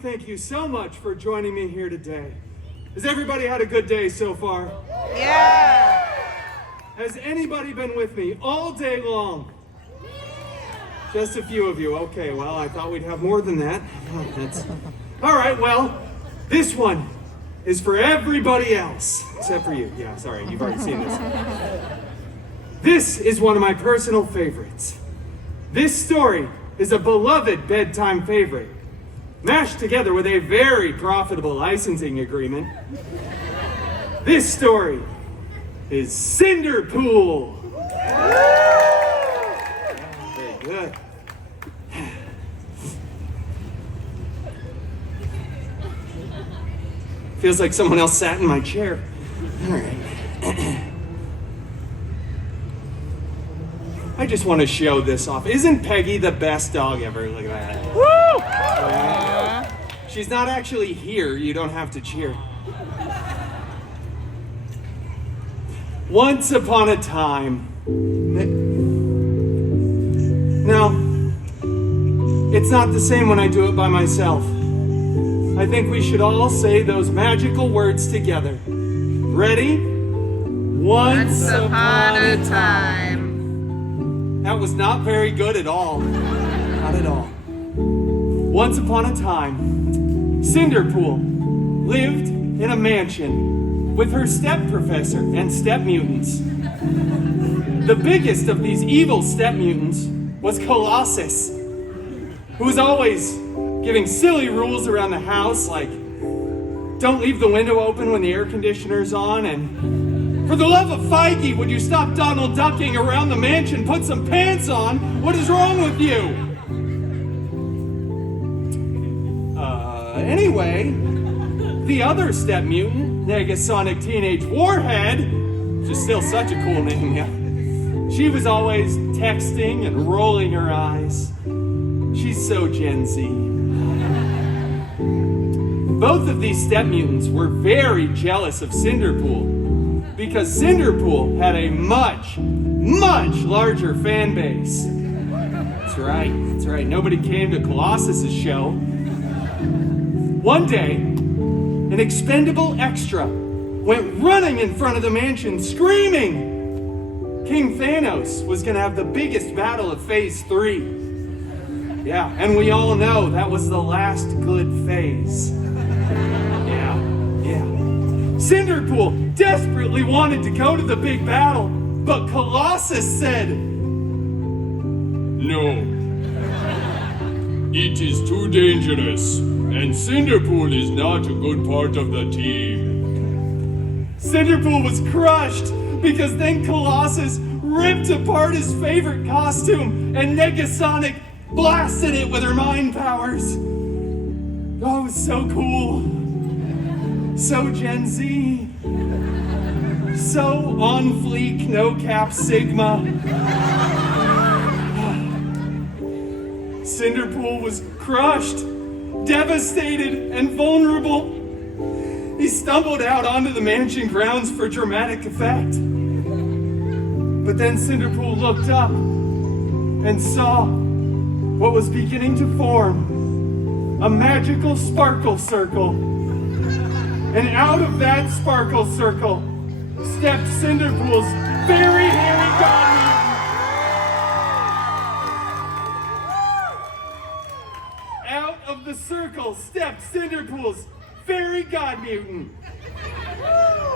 thank you so much for joining me here today. Has everybody had a good day so far? Yeah! Has anybody been with me all day long? Just a few of you. Okay, well, I thought we'd have more than that. All right, well, this one is for everybody else, except for you. Yeah, sorry, you've already seen this. This is one of my personal favorites. This story is a beloved bedtime favorite, mashed together with a very profitable licensing agreement. This story is Cinderpool. Very good. Feels like someone else sat in my chair. All right. I just want to show this off. Isn't Peggy the best dog ever? Look at that. Woo! She's not actually here. You don't have to cheer. Once upon a time. No, it's not the same when I do it by myself. I think we should all say those magical words together. Ready? Once upon a time. That was not very good at all. Not at all. Once upon a time, Cinderpool lived in a mansion with her step professor and step mutants. The biggest of these evil step mutants was Colossus, who was always giving silly rules around the house, like don't leave the window open when the air conditioner's on, and for the love of Feige, would you stop Donald Ducking around the mansion? Put some pants on. What is wrong with you? Anyway, the other step mutant, Negasonic Teenage Warhead, which is still such a cool name, yeah. She was always texting and rolling her eyes. She's so Gen Z. Both of these step mutants were very jealous of Cinderpool because Cinderpool had a much, much larger fan base. That's right. Nobody came to Colossus's show. One day, an expendable extra went running in front of the mansion screaming King Thanos was gonna have the biggest battle of Phase 3. Yeah, and we all know that was the last good phase. Yeah. Cinderpool desperately wanted to go to the big battle, but Colossus said, "No. It is too dangerous, and Cinderpool is not a good part of the team." Cinderpool was crushed because then Colossus ripped apart his favorite costume and Negasonic blasted it with her mind powers. Oh, it was so cool. So Gen Z. So on fleek, no cap Sigma. Cinderpool was crushed, devastated, and vulnerable. He stumbled out onto the mansion grounds for dramatic effect. But then Cinderpool looked up and saw what was beginning to form, a magical sparkle circle. And out of that sparkle circle stepped Cinderpool's very hairy God Mutant. Out of the circle stepped Cinderpool's fairy God Mutant.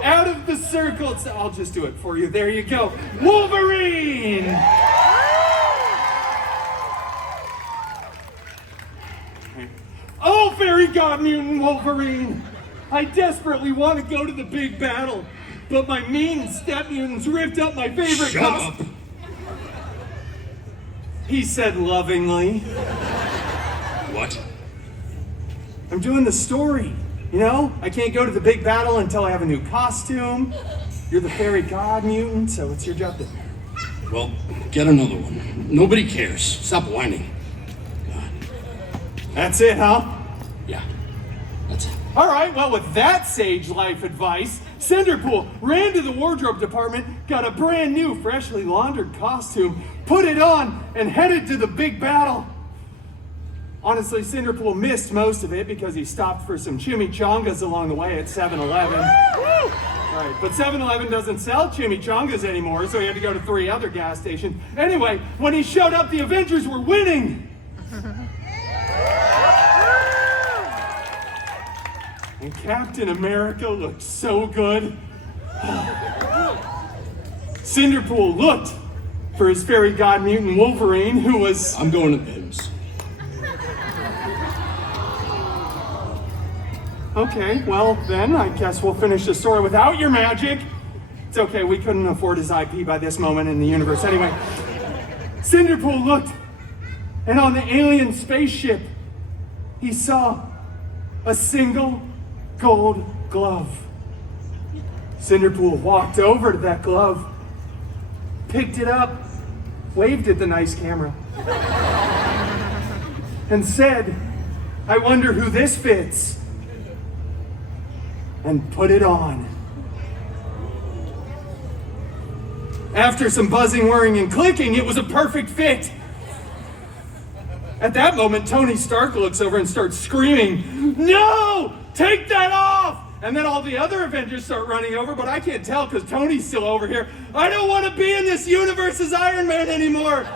Out of the circle, I'll just do it for you. There you go. Wolverine! Oh, fairy God Mutant Wolverine! I desperately want to go to the big battle, but my mean step mutants ripped up my favorite Shut up! He said lovingly. What? I'm doing the story. You know, I can't go to the big battle until I have a new costume. You're the fairy God Mutant, so it's your job to... Well, get another one. Nobody cares. Stop whining. God. That's it, huh? Yeah, that's it. All right, well, with that sage life advice, Cinderpool ran to the wardrobe department, got a brand new, freshly laundered costume, put it on, and headed to the big battle. Honestly, Cinderpool missed most of it because he stopped for some chimichangas along the way at 7-Eleven. Right, but 7-Eleven doesn't sell chimichangas anymore, so he had to go to 3 other gas stations. Anyway, when he showed up, the Avengers were winning. And Captain America looked so good. Cinderpool looked for his fairy God Mutant Wolverine, who was... I'm going to Pims. Okay, well then, I guess we'll finish the story without your magic. It's okay, we couldn't afford his IP by this moment in the universe. Anyway, Cinderpool looked, and on the alien spaceship, he saw a single gold glove. Cinderpool walked over to that glove, picked it up, waved at the nice camera, and said, "I wonder who this fits," and put it on. After some buzzing, whirring, and clicking, it was a perfect fit. At that moment, Tony Stark looks over and starts screaming, "No! Take that off!" And then all the other Avengers start running over, but I can't tell because Tony's still over here. "I don't want to be in this universe as Iron Man anymore.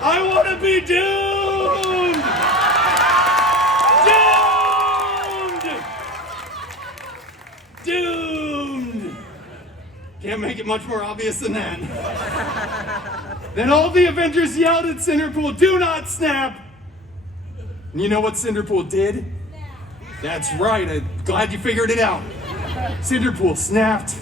I want to be doomed! Doomed! Doomed!" Can't make it much more obvious than that. Then all the Avengers yelled at Cinderpool, "Do not snap!" And you know what Cinderpool did? That's right, I'm glad you figured it out. Cinderpool snapped.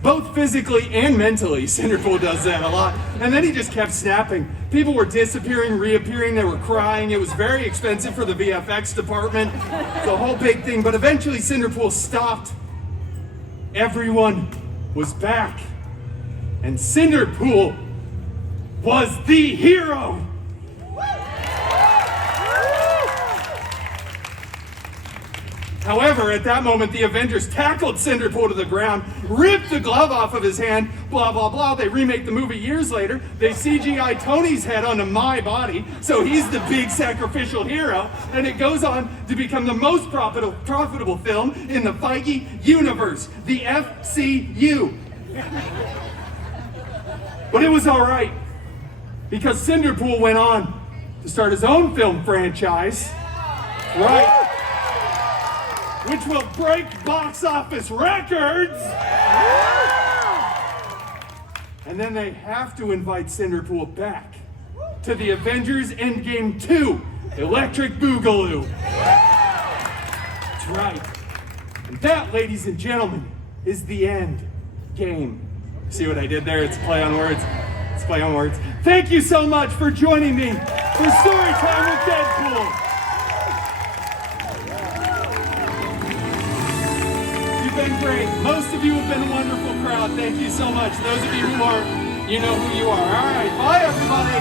Both physically and mentally, Cinderpool does that a lot. And then he just kept snapping. People were disappearing, reappearing, they were crying. It was very expensive for the VFX department. It's a whole big thing, but eventually Cinderpool stopped. Everyone was back. And Cinderpool was the hero. However, at that moment, the Avengers tackled Cinderpool to the ground, ripped the glove off of his hand, blah, blah, blah. They remake the movie years later. They CGI Tony's head onto my body, so he's the big sacrificial hero, and it goes on to become the most profitable film in the Feige universe, the FCU. But it was all right, because Cinderpool went on to start his own film franchise, right? Which will break box office records. And then they have to invite Cinderpool back to the Avengers Endgame 2, Electric Boogaloo. That's right. And that, ladies and gentlemen, is the end game. See what I did there? It's a play on words. It's a play on words. Thank you so much for joining me for Storytime with Deadpool. You've been great. Most of you have been a wonderful crowd. Thank you so much. Those of you who are, you know who you are. All right. Bye, everybody.